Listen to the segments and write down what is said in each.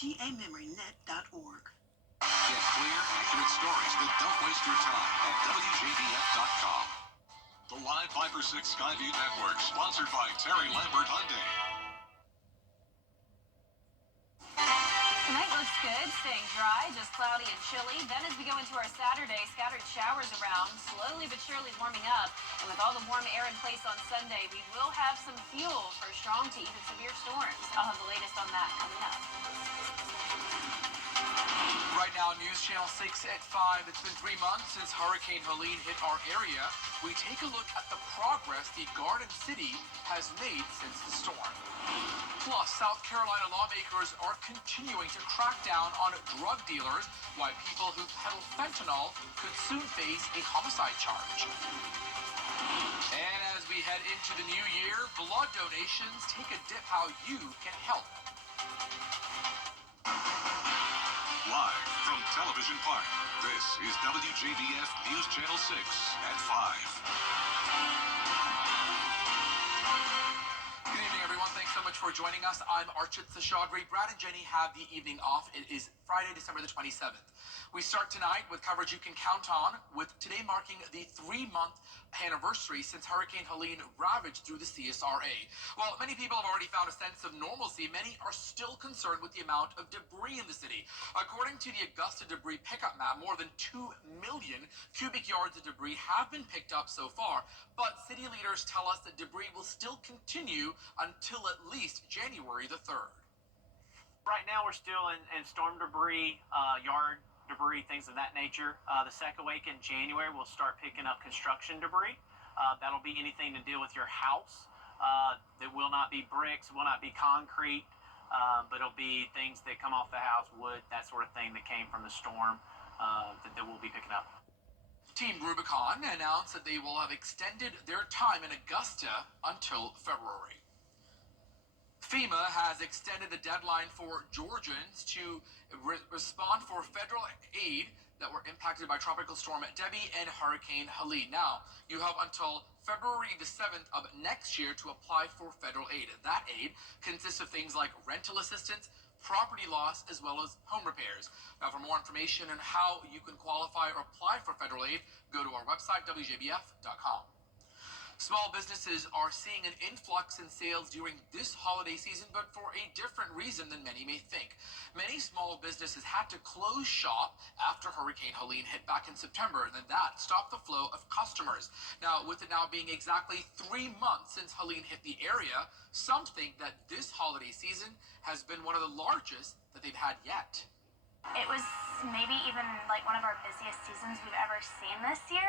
gamemorynet.org. Get clear, accurate stories that don't waste your time at WJBF.com. The Live 5 or 6 Skyview Network, sponsored by Terry Lambert Hyundai. Tonight looks good, staying dry, just cloudy and chilly. Then as we go into our Saturday, scattered showers around, slowly but surely warming up. And with all the warm air in place on Sunday, we will have some fuel for strong to even severe storms. I'll have the latest on that coming up. Right now, News Channel 6 at 5. It's been 3 months since Hurricane Helene hit our area. We take a look at the progress the Garden City has made since the storm. Plus, South Carolina lawmakers are continuing to crack down on drug dealers, while people who peddle fentanyl could soon face a homicide charge. And as we head into the new year, blood donations take a dip. How you can help. Live from Television Park, this is WJBF News Channel 6 at 5. Good evening, everyone. Thanks so much for joining us. I'm Archit Seshadri. Brad and Jenny have the evening off. It is Friday, December the 27th. We start tonight with coverage you can count on, with today marking the 3-month anniversary since Hurricane Helene ravaged through the CSRA. While many people have already found a sense of normalcy, many are still concerned with the amount of debris in the city. According to the Augusta debris pickup map, more than 2 million cubic yards of debris have been picked up so far, but city leaders tell us that debris will still continue until at least January the 3rd. Right now we're still in storm debris, yard debris, things of that nature. The second week in January, we'll start picking up construction debris. That'll be anything to deal with your house. That will not be bricks, will not be concrete, but it'll be things that come off the house, wood, that sort of thing that came from the storm that we'll be picking up. Team Rubicon announced that they will have extended their time in Augusta until February. FEMA has extended the deadline for Georgians to respond for federal aid that were impacted by Tropical Storm Debbie and Hurricane Helene. Now, you have until February the 7th of next year to apply for federal aid. That aid consists of things like rental assistance, property loss, as well as home repairs. Now, for more information on how you can qualify or apply for federal aid, go to our website, WJBF.com. Small businesses are seeing an influx in sales during this holiday season, but for a different reason than many may think. Many small businesses had to close shop after Hurricane Helene hit back in September, and then that stopped the flow of customers. Now, with it now being exactly 3 months since Helene hit the area, some think that this holiday season has been one of the largest that they've had yet. It was maybe even like one of our busiest seasons we've ever seen this year.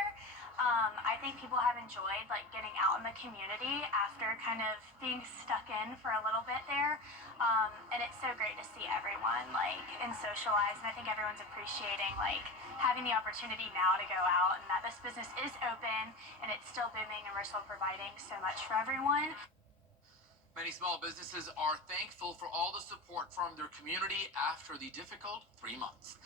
I think people have enjoyed getting out in the community after kind of being stuck in for a little bit there. And it's so great to see everyone and socialize. And I think everyone's appreciating having the opportunity now to go out, and that this business is open and it's still booming, and we're still providing so much for everyone. Many small businesses are thankful for all the support from their community after the difficult 3 months.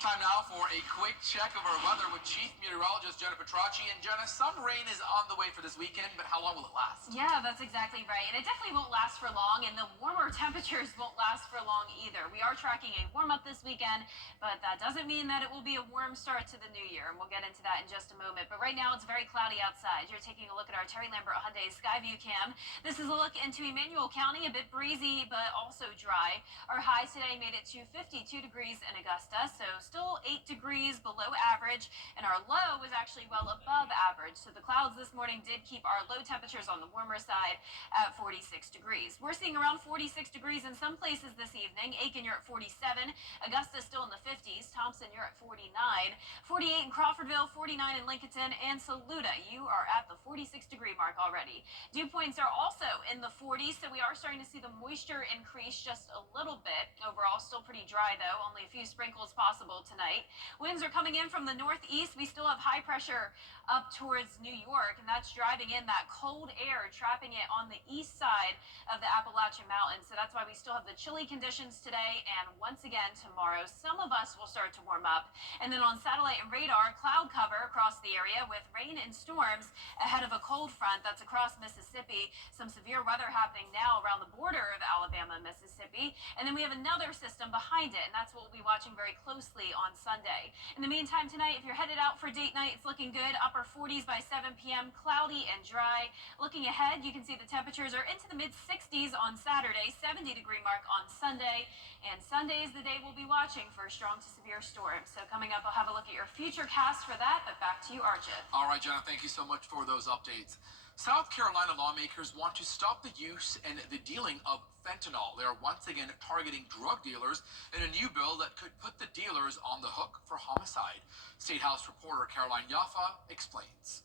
Time now for a quick check of our weather with Chief Meteorologist Jenna Petracci. And Jenna, some rain is on the way for this weekend, but how long will it last? Yeah, that's exactly right. And it definitely won't last for long, and the warmer temperatures won't last for long either. We are tracking a warm-up this weekend, but that doesn't mean that it will be a warm start to the new year, and we'll get into that in just a moment. But right now, it's very cloudy outside. You're taking a look at our Terry Lambert Hyundai Skyview cam. This is a look into Emmanuel County, a bit breezy, but also dry. Our high today made it to 52 degrees in Augusta, so still 8 degrees below average, and our low was actually well above average. So the clouds this morning did keep our low temperatures on the warmer side at 46 degrees. We're seeing around 46 degrees in some places this evening. Aiken, you're at 47. Augusta still in the 50s. Thompson, you're at 49. 48 in Crawfordville, 49 in Lincolnton, and Saluda, you are at the 46-degree mark already. Dew points are also in the 40s, so we are starting to see the moisture increase just a little bit. Overall, still pretty dry, though. Only a few sprinkles possible tonight. Winds are coming in from the northeast. We still have high pressure up towards New York, and that's driving in that cold air, trapping it on the east side of the Appalachian Mountains. So that's why we still have the chilly conditions today. today and once again tomorrow. Some of us will start to warm up. And then on satellite and radar, cloud cover across the area with rain and storms ahead of a cold front that's across Mississippi. Some severe weather happening now around the border of Alabama and Mississippi. And then we have another system behind it, and that's what we'll be watching very closely on Sunday. In the meantime, tonight, if you're headed out for date night, it's looking good. Upper 40s by 7 p.m., cloudy and dry. Looking ahead, you can see the temperatures are into the mid-60s on Saturday, 70-degree mark on Sunday. And Sunday is the day we'll be watching for strong to severe storms. So coming up, I'll have a look at your future cast for that, but back to you, Archit. All right, Jenna, thank you so much for those updates. South Carolina lawmakers want to stop the use and the dealing of fentanyl. They are once again targeting drug dealers in a new bill that could put the dealers on the hook for homicide. State House reporter Caroline Yaffa explains.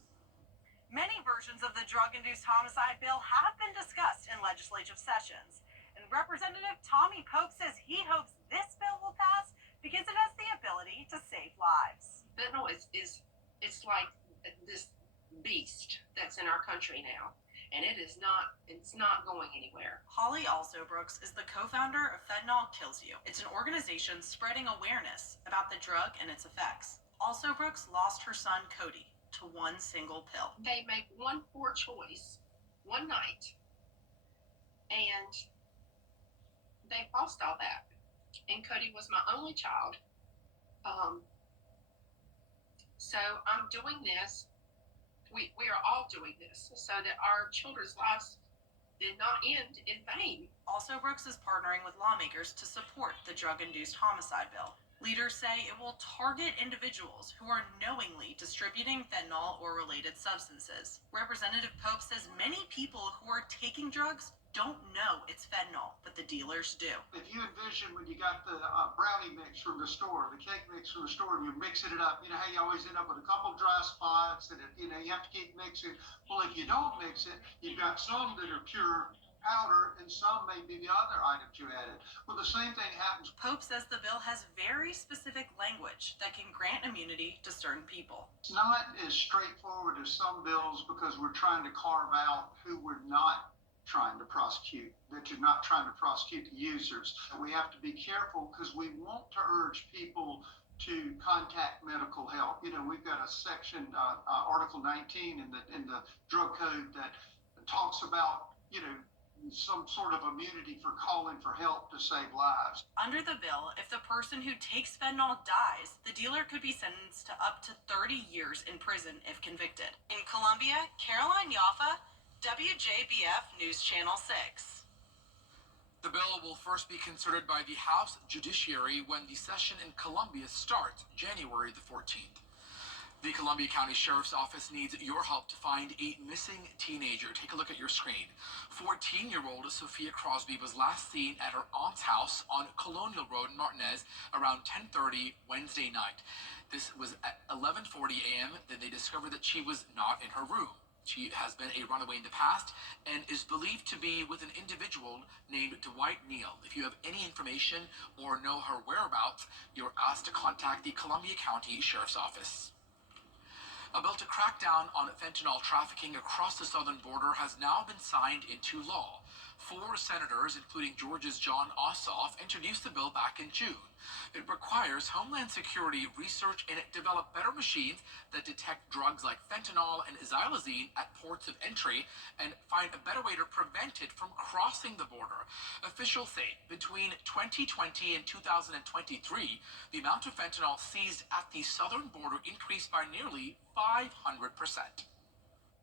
Many versions of the drug-induced homicide bill have been discussed in legislative sessions. And Representative Tommy Pope says he hopes this bill will pass because it has the ability to save lives. Fentanyl is it's like this beast that's in our country now, and it's not going anywhere. Holly Alsobrooks is the co-founder of Fentanyl Kills You. It's an organization spreading awareness about the drug and its effects. Alsobrooks lost her son Cody to one single pill. They make one poor choice one night, and they lost all that. And Cody was my only child. So I'm doing this. We are all doing this so that our children's lives did not end in vain. Alsobrooks is partnering with lawmakers to support the drug-induced homicide bill. Leaders say it will target individuals who are knowingly distributing fentanyl or related substances. Representative Pope says many people who are taking drugs don't know it's fentanyl, but the dealers do. If you envision when you got the brownie mix from the store, the cake mix from the store, and you're mixing it up, you know how you always end up with a couple dry spots, and you have to keep mixing. Well, if you don't mix it, you've got some that are pure powder, and some may be the other items you added. Well, the same thing happens. Pope says the bill has very specific language that can grant immunity to certain people. It's not as straightforward as some bills because we're trying to carve out who we're not trying to prosecute, that you're not trying to prosecute the users. We have to be careful because we want to urge people to contact medical help. We've got a section, Article 19 in the drug code that talks about, some sort of immunity for calling for help to save lives. Under the bill, if the person who takes fentanyl dies, the dealer could be sentenced to up to 30 years in prison if convicted. In Columbia, Caroline Yaffa, WJBF News Channel 6. The bill will first be considered by the House Judiciary when the session in Columbia starts January the 14th. The Columbia County Sheriff's Office needs your help to find a missing teenager. Take a look at your screen. 14-year-old Sophia Crosby was last seen at her aunt's house on Colonial Road in Martinez around 10:30 Wednesday night. This was at 11:40 a.m. that they discovered that she was not in her room. She has been a runaway in the past and is believed to be with an individual named Dwight Neal. If you have any information or know her whereabouts, you're asked to contact the Columbia County Sheriff's Office. A bill to crack down on fentanyl trafficking across the southern border has now been signed into law. 4 senators, including Georgia's John Ossoff, introduced the bill back in June. It requires Homeland Security research and develop better machines that detect drugs like fentanyl and xylazine at ports of entry and find a better way to prevent it from crossing the border. Officials say between 2020 and 2023, the amount of fentanyl seized at the southern border increased by nearly 500%.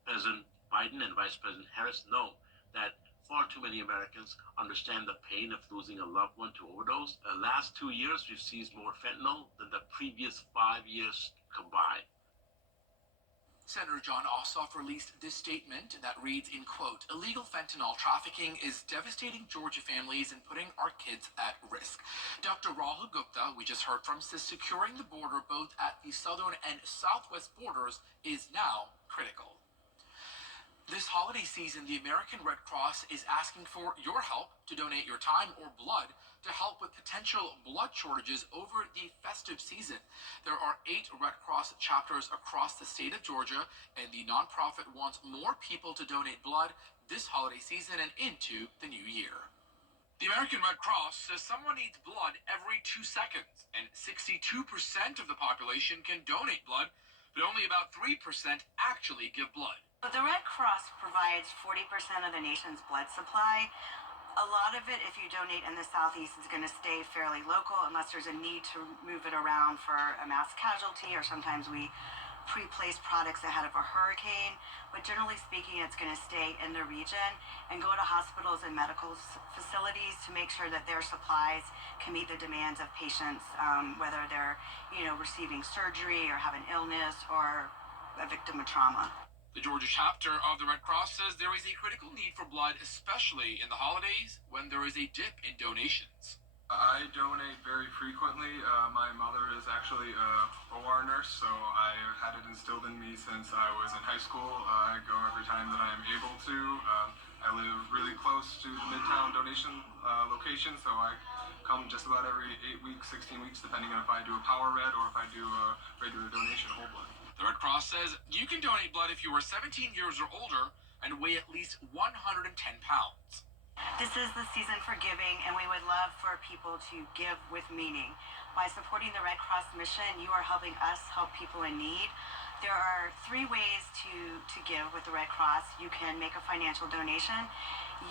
President Biden and Vice President Harris know that far too many Americans understand the pain of losing a loved one to overdose. The last 2 years, we've seized more fentanyl than the previous 5 years combined. Senator John Ossoff released this statement that reads, in quote, "Illegal fentanyl trafficking is devastating Georgia families and putting our kids at risk." Dr. Rahul Gupta, we just heard from, says securing the border both at the southern and southwest borders is now critical. This holiday season, the American Red Cross is asking for your help to donate your time or blood to help with potential blood shortages over the festive season. There are 8 Red Cross chapters across the state of Georgia, and the nonprofit wants more people to donate blood this holiday season and into the new year. The American Red Cross says someone needs blood every 2 seconds, and 62% of the population can donate blood, but only about 3% actually give blood. The Red Cross provides 40% of the nation's blood supply. A lot of it, if you donate in the Southeast, is going to stay fairly local unless there's a need to move it around for a mass casualty, or sometimes we pre-place products ahead of a hurricane. But generally speaking, it's going to stay in the region and go to hospitals and medical facilities to make sure that their supplies can meet the demands of patients, whether they're, receiving surgery or have an illness or a victim of trauma. The Georgia chapter of the Red Cross says there is a critical need for blood, especially in the holidays when there is a dip in donations. I donate very frequently. My mother is actually a OR nurse, so I had it instilled in me since I was in high school. I go every time that I'm able to. I live really close to the Midtown donation location, so I come just about every 8 weeks, 16 weeks, depending on if I do a power red or if I do a regular donation whole blood. The Red Cross says you can donate blood if you are 17 years or older and weigh at least 110 pounds. This is the season for giving, and we would love for people to give with meaning. By supporting the Red Cross mission, you are helping us help people in need. There are 3 ways to give with the Red Cross. You can make a financial donation,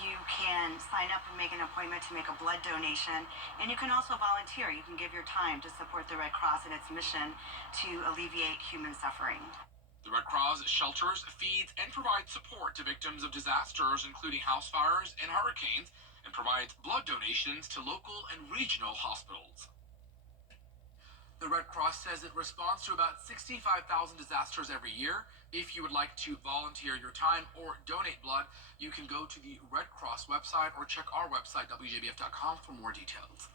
you can sign up and make an appointment to make a blood donation, and you can also volunteer. You can give your time to support the Red Cross and its mission to alleviate human suffering. The Red Cross shelters, feeds, and provides support to victims of disasters, including house fires and hurricanes, and provides blood donations to local and regional hospitals. The Red Cross says it responds to about 65,000 disasters every year. If you would like to volunteer your time or donate blood, you can go to the Red Cross website or check our website, WJBF.com, for more details.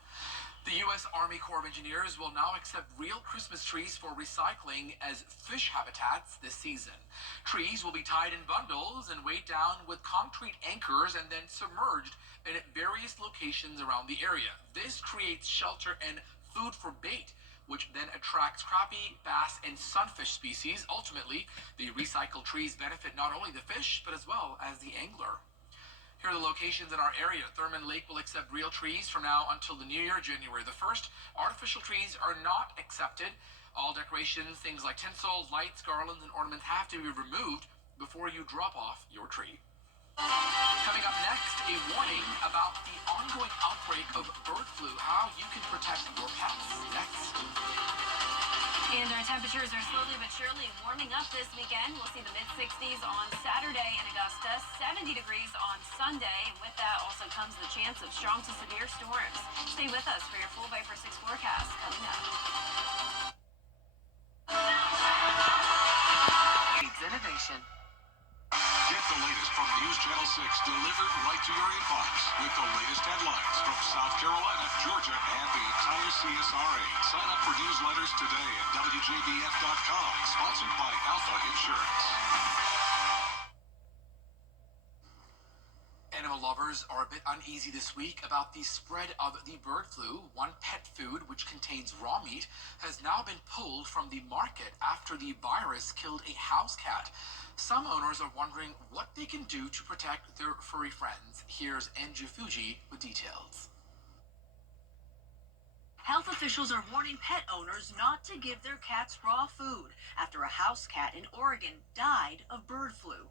The U.S. Army Corps of Engineers will now accept real Christmas trees for recycling as fish habitats this season. Trees will be tied in bundles and weighed down with concrete anchors and then submerged in various locations around the area. This creates shelter and food for bait, which then attracts crappie, bass, and sunfish species. Ultimately, the recycled trees benefit not only the fish, but as well as the angler. Here are the locations in our area. Thurman Lake will accept real trees from now until the new year, January the 1st. Artificial trees are not accepted. All decorations, things like tinsel, lights, garlands, and ornaments have to be removed before you drop off your tree. Coming up next, a warning about the ongoing outbreak of bird flu, how you can protect your pets. Next. And our temperatures are slowly but surely warming up this weekend. We'll see the mid-60s on Saturday in Augusta, 70 degrees on Sunday. And with that also comes the chance of strong to severe storms. Stay with us for your full Viper 6 forecast coming up. Needs innovation. Get the latest from News Channel 6 delivered right to your inbox with the latest headlines from South Carolina, Georgia, and the entire CSRA. Sign up for newsletters today at WJBF.com. Sponsored by Alpha Insurance. Animal lovers are a bit uneasy this week about the spread of the bird flu. One pet food, which contains raw meat, has now been pulled from the market after the virus killed a house cat. Some owners are wondering what they can do to protect their furry friends. Here's Andrew Fuji with details. Health officials are warning pet owners not to give their cats raw food after a house cat in Oregon died of bird flu.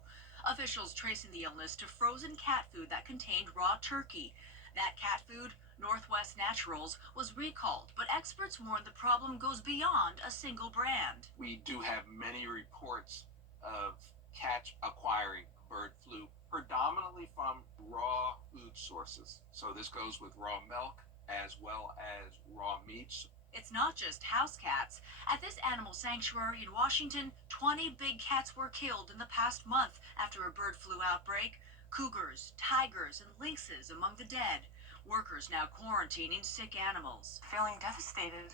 Officials tracing the illness to frozen cat food that contained raw turkey. That cat food, Northwest Naturals, was recalled, but experts warn the problem goes beyond a single brand. We do have many reports of cats acquiring bird flu, predominantly from raw food sources. So this goes with raw milk as well as raw meats. It's not just house cats. At this animal sanctuary in Washington, 20 big cats were killed in the past month after a bird flu outbreak. Cougars, tigers, and lynxes among the dead. Workers now quarantining sick animals. Feeling devastated,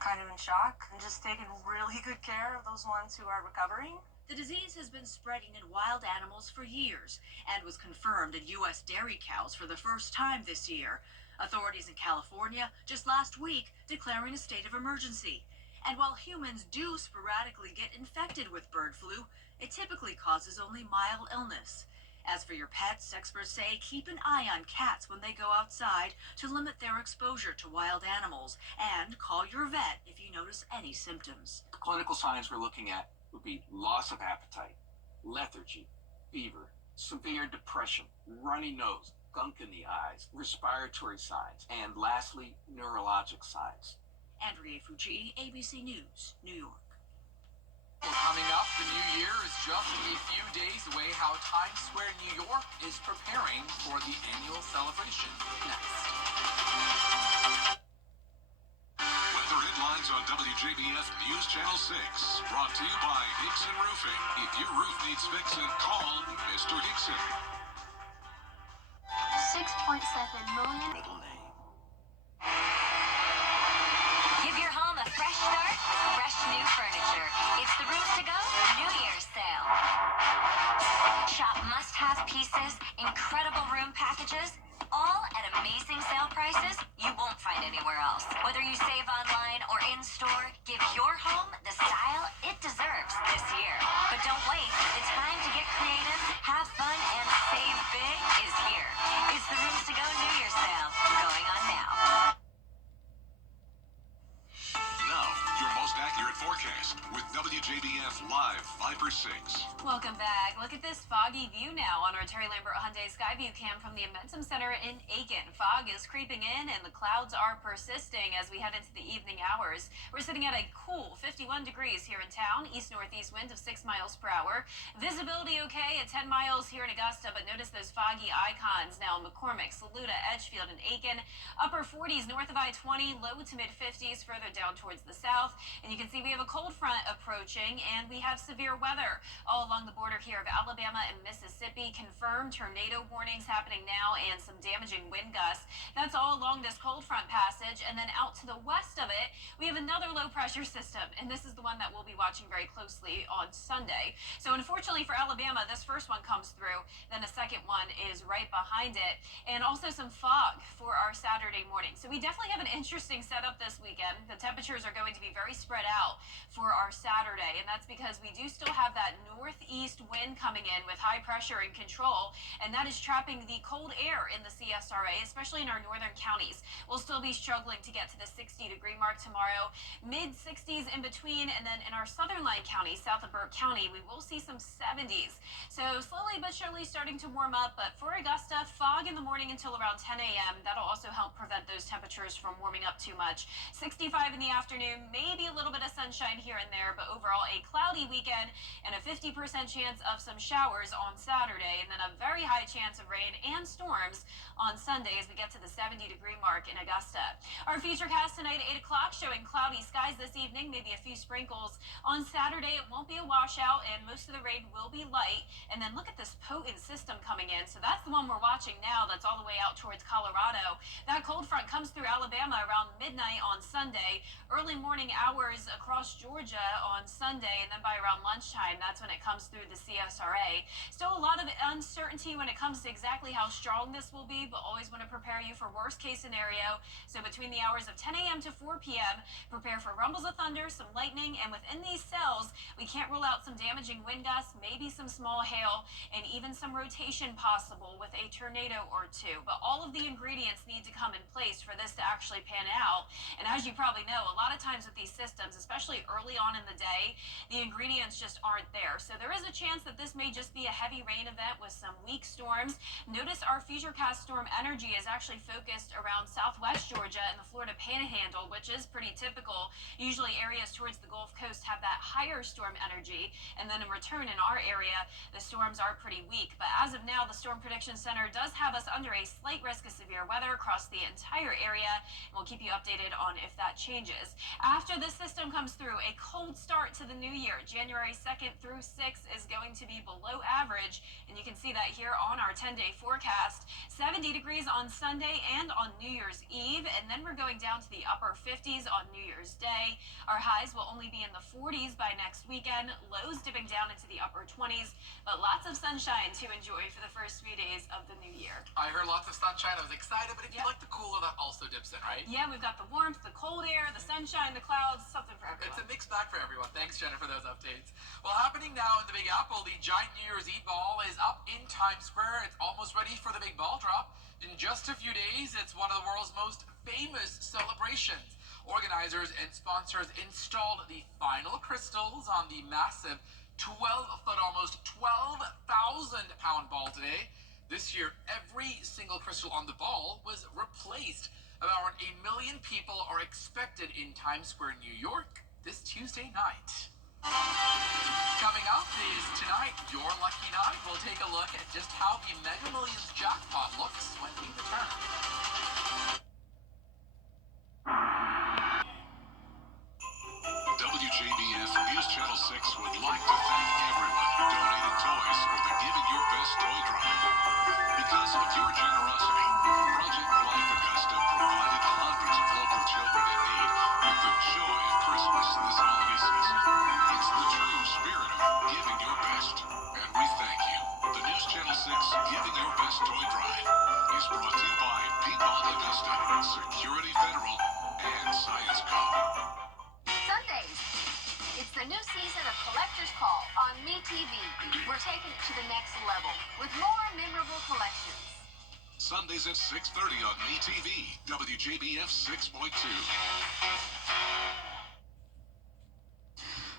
kind of in shock, and just taking really good care of those ones who are recovering. The disease has been spreading in wild animals for years and was confirmed in U.S. dairy cows for the first time this year. Authorities in California just last week declaring a state of emergency. And while humans do sporadically get infected with bird flu, it typically causes only mild illness. As for your pets, experts say keep an eye on cats when they go outside to limit their exposure to wild animals, and call your vet if you notice any symptoms. The clinical signs we're looking at would be loss of appetite, lethargy, fever, severe depression, runny nose, gunk in the eyes, respiratory signs, and lastly, neurologic signs. Andrea Fuji, ABC News, New York. Well, coming up, the new year is just a few days away. How Times Square, New York is preparing for the annual celebration. Next. Weather headlines on WJBF News Channel 6. Brought to you by Hickson Roofing. If your roof needs fixing, call Mr. Hickson. 6.7 million. Middle name. Give your home a fresh start with fresh new furniture. It's the Rooms to Go New Year's sale. Shop must-have pieces, incredible room packages, all at amazing sale prices you won't find anywhere else. Whether you save online or in-store, give your home the style it deserves this year. But don't wait. The time to get creative, have fun, and save big is here. It's the Rooms to Go New Year's sale going on now. Now, your most accurate forecast with WJBF Live 5 for 6. Welcome back. Look at this foggy view now on our Terry Lambert Hyundai Skyview cam from the Amentum Center in Aiken. Fog is creeping in and the clouds are persisting as we head into the evening hours. We're sitting at a cool 51 degrees here in town, east-northeast wind of 6 miles per hour. Visibility okay at 10 miles here in Augusta, but notice those foggy icons now in McCormick, Saluda, Edgefield, and Aiken. Upper 40s north of I-20, low to mid-50s further down towards the south. And you can see we have a cold front approaching and we have severe weather all along the border here of Alabama and Mississippi. Confirmed tornado warnings happening now and some damaging wind gusts. That's all along this cold front passage. And then out to the west of it, we have another low pressure system. And this is the one that we'll be watching very closely on Sunday. So unfortunately for Alabama, this first one comes through. Then a second one is right behind it. And also some fog for our Saturday morning. So we definitely have an interesting setup this weekend. The temperatures are going to be very spread out for our Saturday. And that's because we do still have that northeast wind coming in with high pressure and control. And that is trapping the cold air in the CSRA, especially in our northern counties. We'll still be struggling to get to the 60-degree mark tomorrow. Mid-60s in between. And then in our southern line counties, south of Burke County, we will see some 70s. So slowly but surely starting to warm up. But for Augusta, fog in the morning until around 10 a.m. That'll also help prevent those temperatures from warming up too much. 65 in the afternoon, maybe a little bit of sunshine here and there, but overall a cloudy weekend and a 50% chance of some showers on Saturday, and then a very high chance of rain and storms on Sunday as we get to the 70-degree mark in Augusta. Our futurecast tonight at 8 o'clock showing cloudy skies this evening, maybe a few sprinkles. On Saturday, it won't be a washout and most of the rain will be light. And then look at this potent system coming in. So that's the one we're watching now that's all the way out towards Colorado. That cold front comes through Alabama around midnight on Sunday, early morning hours across Georgia on Sunday, and then by around lunchtime, that's when it comes through the CSRA. Still a lot of uncertainty when it comes to exactly how strong this will be, but always want to prepare you for worst case scenario. So between the hours of 10 a.m. to 4 p.m., prepare for rumbles of thunder, some lightning, and within these cells, we can't rule out some damaging wind gusts, maybe some small hail, and even some rotation possible with a tornado or two. But all of the ingredients need to come in place for this to actually pan out. And as you probably know, a lot of times with these systems, especially early on in the day, the ingredients just aren't there. So there is a chance that this may just be a heavy rain event with some weak storms. Notice our futurecast storm energy is actually focused around southwest Georgia and the Florida Panhandle, which is pretty typical. Usually areas towards the Gulf Coast have that higher storm energy, and then in return in our area, the storms are pretty weak. But as of now, the Storm Prediction Center does have us under a slight risk of severe weather across the entire area, and we'll keep you updated on if that changes. After this system comes through, a cold start to the new year. January 2nd through 6th is going to be below average, and you can see that here on our 10-day forecast. 70 degrees on Sunday and on New Year's Eve, and then we're going down to the upper 50s on New Year's Day. Our highs will only be in the 40s by next weekend, lows dipping down into the upper 20s, but lots of sunshine to enjoy for the first few days of the new year. I heard lots of sunshine. I was excited, but if you like the cooler, that also dips Simpson, right? Yeah, we've got the warmth, the cold air, the sunshine, the clouds, something for everyone. It's a mixed bag for everyone. Thanks, Jenna, for those updates. Well, happening now in the Big Apple, the giant New Year's Eve ball is up in Times Square. It's almost ready for the big ball drop. In just a few days, it's one of the world's most famous celebrations. Organizers and sponsors installed the final crystals on the massive 12-foot, almost 12,000-pound ball today. This year, every single crystal on the ball was replaced. About 1 million people are expected in Times Square, New York, this Tuesday night. Coming up is tonight, your lucky night. We'll take a look at just how the Mega Millions jackpot looks when we return. WJBF News Channel 6 would like to thank everyone who donated toys for the Giving Your Best toy drive. Because of your generosity, Project Life Augusta provided hundreds of local children in need with the joy of Christmas this holiday season. It's the true spirit of giving your best, and we thank you. The News Channel 6 Giving Your Best toy drive is brought to you by Piedmont Augusta, Security Federal, and Science Co. Sundays. It's the new season of Collector's Call on MeTV. We're taking it to the next level with more memorable collections. Sundays at 6:30 on MeTV, WJBF 6.2.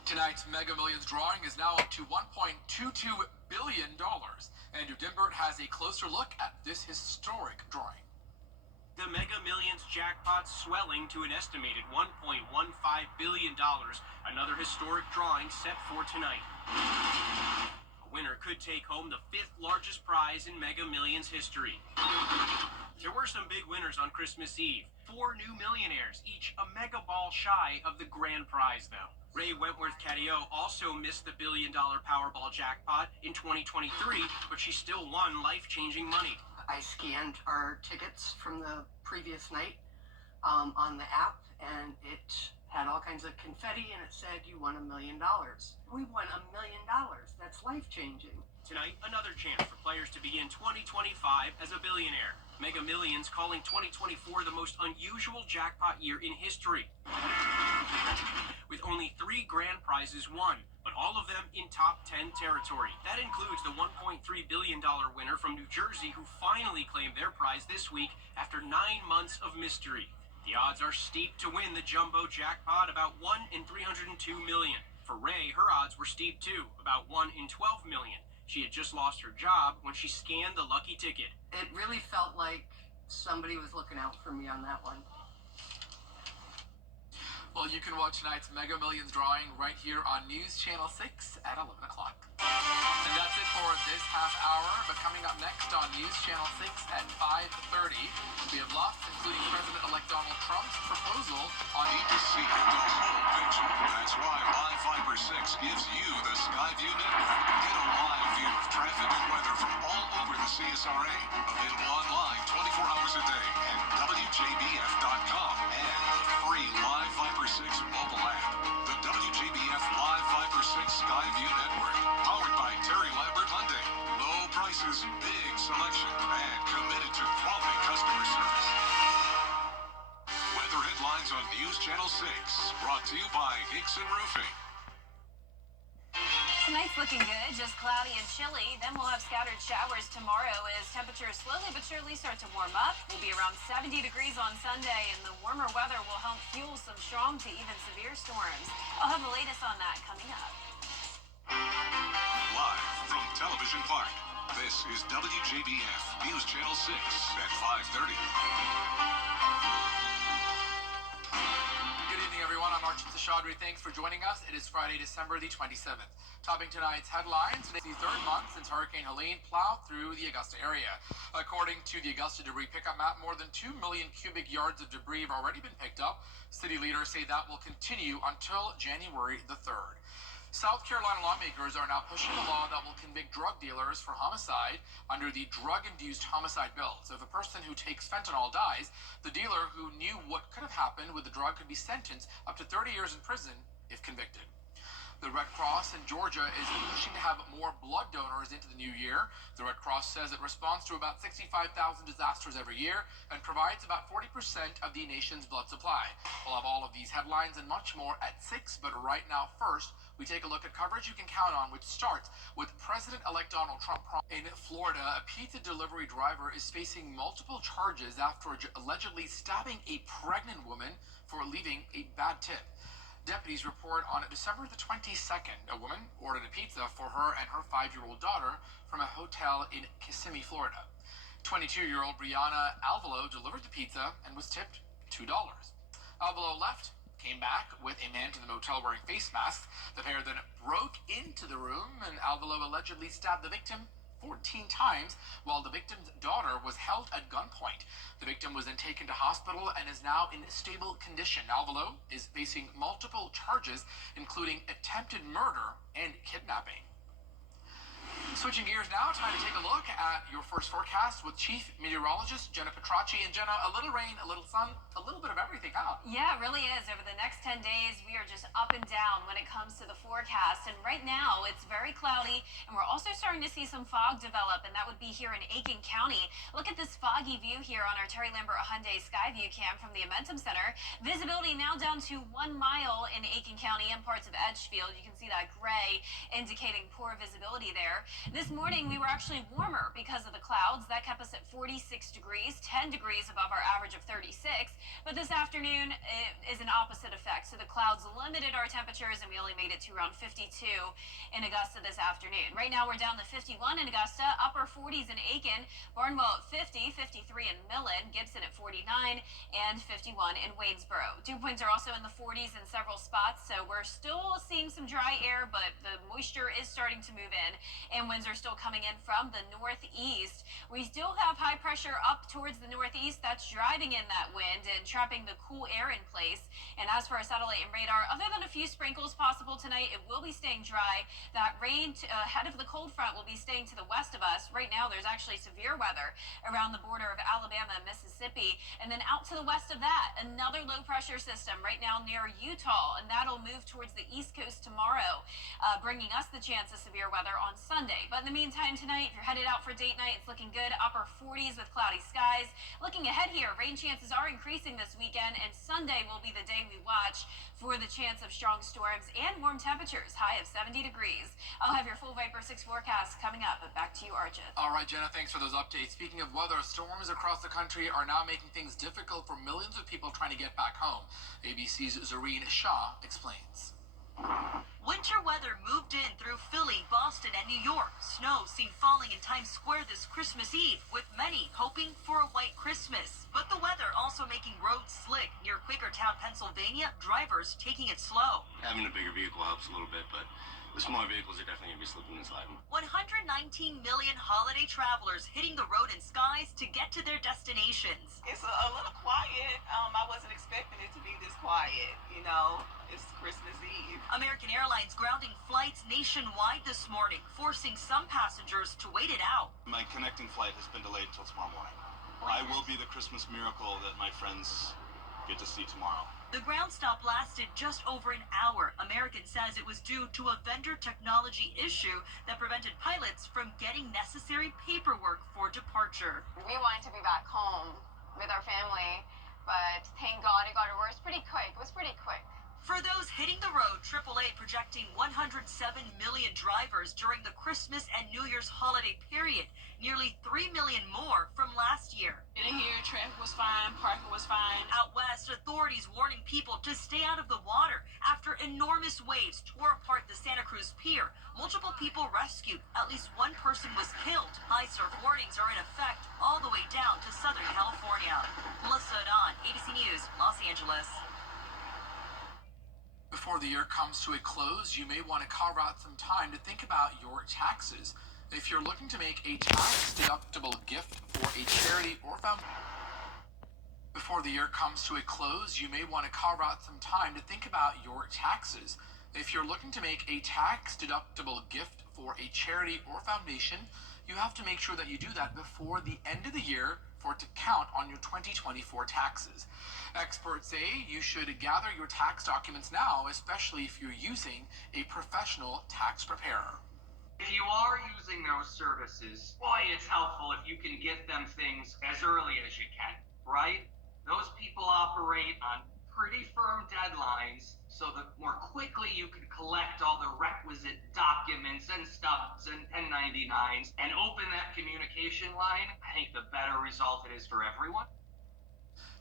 Tonight's Mega Millions drawing is now up to $1.22 billion. Andrew Dimbert has a closer look at this historic drawing. The Mega Millions jackpot swelling to an estimated $1.15 billion. Another historic drawing set for tonight. A winner could take home the 5th largest prize in Mega Millions history. There were some big winners on Christmas Eve. 4 new millionaires, each a mega ball shy of the grand prize, though. Ray Wentworth Cadillo also missed the $1 billion Powerball jackpot in 2023, but she still won life-changing money. I scanned our tickets from the previous night on the app, and it had all kinds of confetti, and it said, you won $1 million. We won $1 million. That's life-changing. Tonight, another chance for players to begin 2025 as a billionaire. Mega Millions calling 2024 the most unusual jackpot year in history. With only 3 grand prizes won, but all of them in top 10 territory. That includes the $1.3 billion winner from New Jersey who finally claimed their prize this week after 9 months of mystery. The odds are steep to win the jumbo jackpot, about 1 in 302 million. For Ray, her odds were steep too, about 1 in 12 million. She had just lost her job when she scanned the lucky ticket. It really felt like somebody was looking out for me on that one. Well, you can watch tonight's Mega Millions drawing right here on News Channel 6 at 11 o'clock. And that's it for this half hour, but coming up next on News Channel 6 at 5:30, we have lots, including President-elect Donald Trump's proposal on Need to see the whole picture. That's why Live Fiber 6 gives you the Skyview network. Get a live view of traffic and weather from all over the CSRA. Available online 24 hours a day at WJBF.com and the free Live Fiber 6 mobile app. The WJBF Live Fiber 6 Skyview network, powered by Terry Lambert Hyundai. Low prices, big selection, and committed to quality customer service. Weather headlines on News Channel 6, brought to you by Hickson Roofing. Tonight's looking good, just cloudy and chilly. Then we'll have scattered showers tomorrow as temperatures slowly but surely start to warm up. We'll be around 70 degrees on Sunday, and the warmer weather will help fuel some strong to even severe storms. I'll have the latest on that coming up. Live from Television Park, this is WJBF News Channel 6 at 5:30. Good evening, everyone. I'm Archie Chaudhry. Thanks for joining us. It is Friday, December the 27th. Topping tonight's headlines, today's the 3rd month since Hurricane Helene plowed through the Augusta area. According to the Augusta debris pickup map, more than 2 million cubic yards of debris have already been picked up. City leaders say that will continue until January the 3rd. South Carolina lawmakers are now pushing a law that will convict drug dealers for homicide under the drug-induced homicide bill. So if a person who takes fentanyl dies, the dealer who knew what could have happened with the drug could be sentenced up to 30 years in prison if convicted. The Red Cross in Georgia is pushing to have more blood donors into the new year. The Red Cross says it responds to about 65,000 disasters every year and provides about 40% of the nation's blood supply. We'll have all of these headlines and much more at 6, but right now, first, we take a look at coverage you can count on, which starts with President-elect Donald Trump. In Florida, a pizza delivery driver is facing multiple charges after allegedly stabbing a pregnant woman for leaving a bad tip. Deputies report on December the 22nd, a woman ordered a pizza for her and her 5-year-old daughter from a hotel in Kissimmee, Florida. 22-year-old Brianna Alvalo delivered the pizza and was tipped $2. Alvalo left, came back with a man to the motel wearing face masks. The pair then broke into the room, and Alvalo allegedly stabbed the victim 14 times, while the victim's daughter was held at gunpoint. The victim was then taken to hospital and is now in stable condition. Alvalo is facing multiple charges, including attempted murder and kidnapping. Switching gears now, time to take a look at your first forecast with Chief Meteorologist Jenna Petracci. And Jenna, a little rain, a little sun, a little bit of everything, huh? Yeah, it really is. Over the next 10 days, we are just up and down when it comes to the forecast. And right now, it's very cloudy, and we're also starting to see some fog develop, and that would be here in Aiken County. Look at this foggy view here on our Terry Lambert Hyundai Skyview cam from the Amentum Center. Visibility now down to 1 mile in Aiken County and parts of Edgefield. You can see that gray indicating poor visibility there. This morning, we were actually warmer because of the clouds. That kept us at 46 degrees, 10 degrees above our average of 36. But this afternoon, it is an opposite effect. So the clouds limited our temperatures, and we only made it to around 52 in Augusta this afternoon. Right now, we're down to 51 in Augusta, upper 40s in Aiken, Barnwell at 50, 53 in Millen, Gibson at 49, and 51 in Waynesboro. Dew points are also in the 40s in several spots, so we're still seeing some dry air, but the moisture is starting to move in, and winds are still coming in from the northeast. We still have high pressure up towards the northeast. That's driving in that wind and trapping the cool air in place. And as for our satellite and radar, other than a few sprinkles possible tonight, it will be staying dry. That rain ahead of the cold front will be staying to the west of us. Right now, there's actually severe weather around the border of Alabama and Mississippi. And then out to the west of that, another low pressure system right now near Utah, and that'll move towards the east coast tomorrow, bringing us the chance of severe weather on Sunday. But in the meantime, tonight, if you're headed out for date night, it's looking good. Upper 40s with cloudy skies. Looking ahead here, rain chances are increasing this weekend, and Sunday will be the day we watch for the chance of strong storms and warm temperatures, high of 70 degrees. I'll have your full Viper 6 forecast coming up, but back to you, Archit. All right, Jenna, thanks for those updates. Speaking of weather, storms across the country are now making things difficult for millions of people trying to get back home. ABC's Zareen Shah explains. Winter weather moved in through Philly, Boston, and New York. Snow seen falling in Times Square this Christmas Eve, with many hoping for a white Christmas. But the weather also making roads slick near Quakertown, Pennsylvania, drivers taking it slow. Having a bigger vehicle helps a little bit, but the smaller vehicles are definitely going to be slipping and sliding. 119 million holiday travelers hitting the road and skies to get to their destinations. It's a little quiet. I wasn't expecting it to be this quiet, It's Christmas Eve. American Airlines grounding flights nationwide this morning, forcing some passengers to wait it out. My connecting flight has been delayed until tomorrow morning. I will be the Christmas miracle that my friends get to see tomorrow. The ground stop lasted just over an hour. American says it was due to a vendor technology issue that prevented pilots from getting necessary paperwork for departure. We wanted to be back home with our family, but thank God it got over. It was pretty quick. For those hitting the road, AAA projecting 107 million drivers during the Christmas and New Year's holiday period, nearly 3 million more from last year. Getting here, traffic was fine, parking was fine. Out west, authorities warning people to stay out of the water after enormous waves tore apart the Santa Cruz Pier. Multiple people rescued. At least one person was killed. High surf warnings are in effect all the way down to Southern California. Melissa Don, ABC News, Los Angeles. Before the year comes to a close, you may want to carve out some time to think about your taxes. If you're looking to make a tax-deductible gift for a charity or foundation, before the year comes to a close, you may want to carve out some time to think about your taxes. If you're looking to make a tax-deductible gift for a charity or foundation, you have to make sure that you do that before the end of the year for it to count on your 2024 taxes. Experts say you should gather your tax documents now, especially if you're using a professional tax preparer. If you are using those services, boy, it's helpful if you can get them things as early as you can, right? Those people operate on pretty firm deadlines, so the more quickly you can collect all the requisite documents and stubs and 1099s and open that communication line, I think the better result it is for everyone.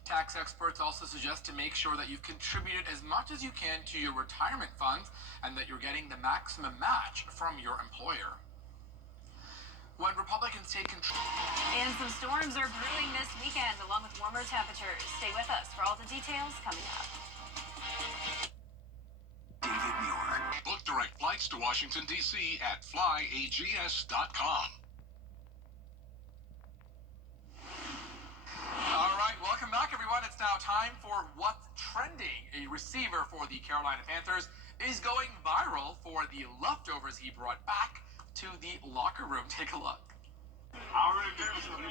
Tax experts also suggest to make sure that you've contributed as much as you can to your retirement funds and that you're getting the maximum match from your employer. When Republicans take control. And some storms are brewing this weekend, along with warmer temperatures. Stay with us for all the details coming up. Book direct flights to Washington, D.C. at flyags.com. All right, welcome back, everyone. It's now time for What's Trending. A receiver for the Carolina Panthers is going viral for the leftovers he brought back to the locker room. Take a look. I already did something.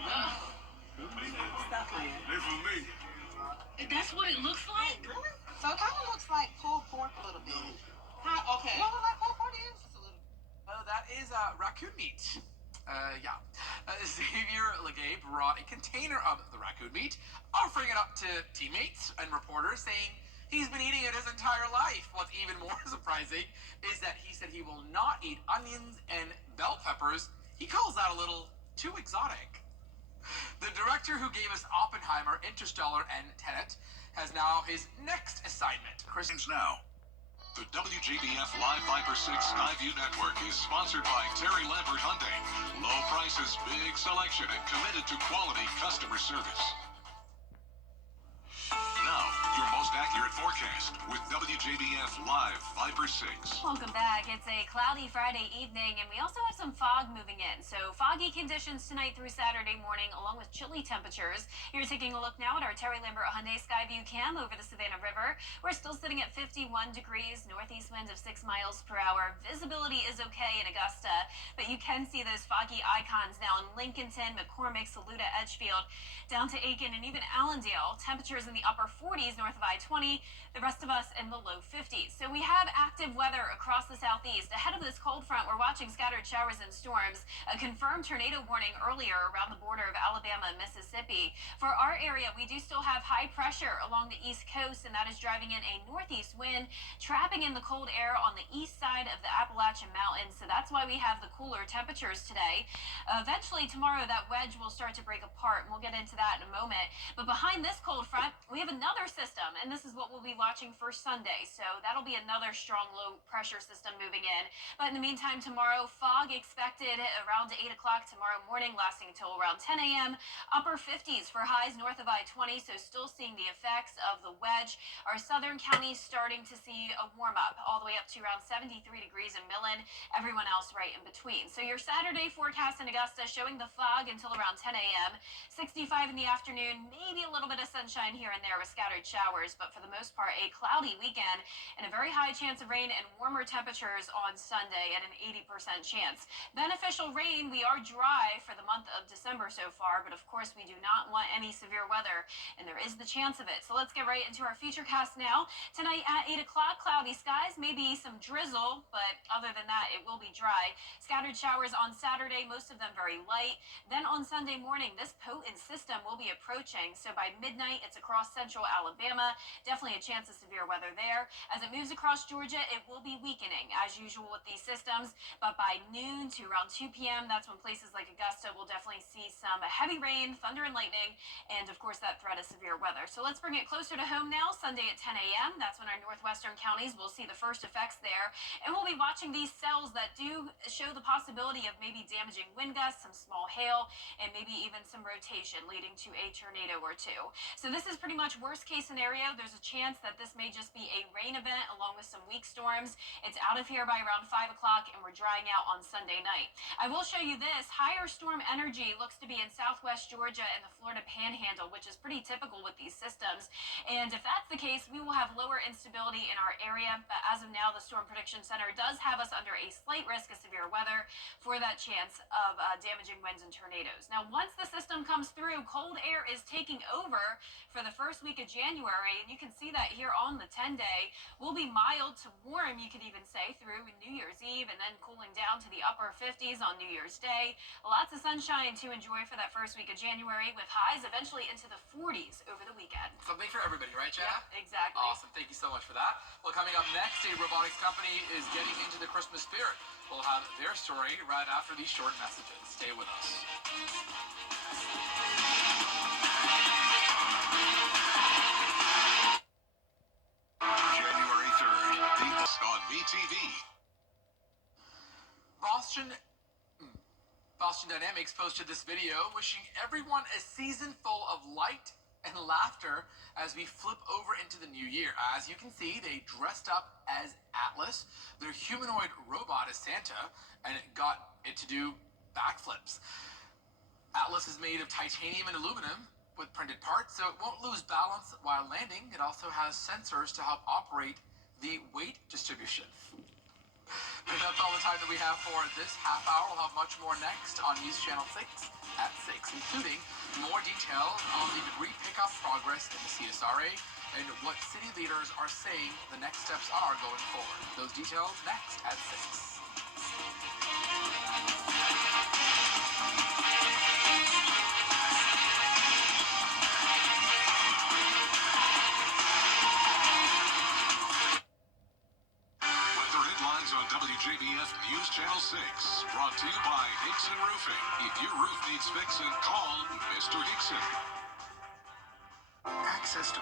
Stop playing. This is me. That's what it looks like? Really? So it kind of looks like pulled pork a little bit. Okay. What like pulled pork is? Just a little. Oh, that is raccoon meat. Xavier Legay brought a container of the raccoon meat, offering it up to teammates and reporters, saying he's been eating it his entire life. What's even more surprising is that he said he will not eat onions and bell peppers. He calls that a little too exotic. The director who gave us Oppenheimer, Interstellar, and Tenet has now his next assignment. Christians now. The WJBF Live Viper 6 Skyview Network is sponsored by Terry Lambert Hyundai. Low prices, big selection, and committed to quality customer service. Now, your most accurate forecast with WJBF Live Viper 6. Welcome back. It's a cloudy Friday evening, and we also have some fog moving in. So foggy conditions tonight through Saturday morning, along with chilly temperatures. You're taking a look now at our Terry Lambert Hyundai Skyview cam over the Savannah River. We're still sitting at 51 degrees, northeast winds of 6 miles per hour. Visibility is okay in Augusta, but you can see those foggy icons now in Lincolnton, McCormick, Saluda, Edgefield, down to Aiken, and even Allendale. Temperatures in the upper 40s north of I-20, the rest of us in the low 50s. So we have active weather across the southeast. Ahead of this cold front, we're watching scattered showers and storms. A confirmed tornado warning earlier around the border of Alabama and Mississippi. For our area, we do still have high pressure along the east coast, and that is driving in a northeast wind, trapping in the cold air on the east side of the Appalachian Mountains. So that's why we have the cooler temperatures today. Eventually tomorrow, that wedge will start to break apart, and we'll get into that in a moment. But behind this cold front, we have another system, and this is what we'll be watching for Sunday. So that'll be another strong low pressure system moving in. But in the meantime, tomorrow, fog expected around 8 o'clock tomorrow morning, lasting until around 10 a.m. Upper 50s for highs north of I-20, so still seeing the effects of the wedge. Our southern counties starting to see a warm up all the way up to around 73 degrees in Millen. Everyone else right in between. So your Saturday forecast in Augusta showing the fog until around 10 a.m. 65 in the afternoon, maybe a little bit of sunshine here and there with scattered showers, but for the most part, a cloudy weekend and a very high chance of rain and warmer temperatures on Sunday at an 80% chance. Beneficial rain, we are dry for the month of December so far, but of course we do not want any severe weather, and there is the chance of it. So let's get right into our futurecast now. Tonight at 8 o'clock, cloudy skies, maybe some drizzle, but other than that, it will be dry. Scattered showers on Saturday, most of them very light. Then on Sunday morning, this potent system will be approaching, so by midnight, it's across central Alabama. Definitely a chance of severe weather there. As it moves across Georgia, it will be weakening, as usual with these systems, but by noon to around 2 p.m., that's when places like Augusta will definitely see some heavy rain, thunder and lightning, and of course that threat of severe weather. So let's bring it closer to home now. Sunday at 10 a.m., that's when our northwestern counties will see the first effects there, and we'll be watching these cells that do show the possibility of maybe damaging wind gusts, some small hail, and maybe even some rotation leading to a tornado or two. So this is pretty much worst case scenario. There's a chance that this may just be a rain event along with some weak storms. It's out of here by around 5 o'clock, and we're drying out on Sunday night. I will show you this. Higher storm energy looks to be in southwest Georgia and the Florida Panhandle, which is pretty typical with these systems. And if that's the case, we will have lower instability in our area. But as of now, the Storm Prediction Center does have us under a slight risk of severe weather for that chance of damaging winds and tornadoes. Now, once the system comes through, cold air is taking over for the first week of January, and you can see that here on the 10-day. We'll be mild to warm, you could even say, through New Year's Eve, and then cooling down to the upper 50s on New Year's Day. Lots of sunshine to enjoy for that first week of January, with highs eventually into the 40s over the weekend. Something for everybody, right, Jenna? Yep, exactly. Awesome. Thank you so much for that. Well, coming up next, a robotics company is getting into the Christmas spirit. We'll have their story right after these short messages. Stay with us. January 3rd, on BTV. Boston Dynamics posted this video wishing everyone a season full of light and laughter as we flip over into the new year. As you can see, they dressed up as Atlas. Their humanoid robot is Santa, and it got it to do backflips. Atlas is made of titanium and aluminum with printed parts, so it won't lose balance while landing. It also has sensors to help operate the weight distribution. And that's all the time that we have for this half hour. We'll have much more next on News Channel 6 at 6, including more details on the debris pickup progress in the CSRA and what city leaders are saying the next steps are going forward. Those details next at 6. On WJBF News Channel 6, brought to you by Hickson Roofing. If your roof needs fixing, call Mr. Hickson. Access to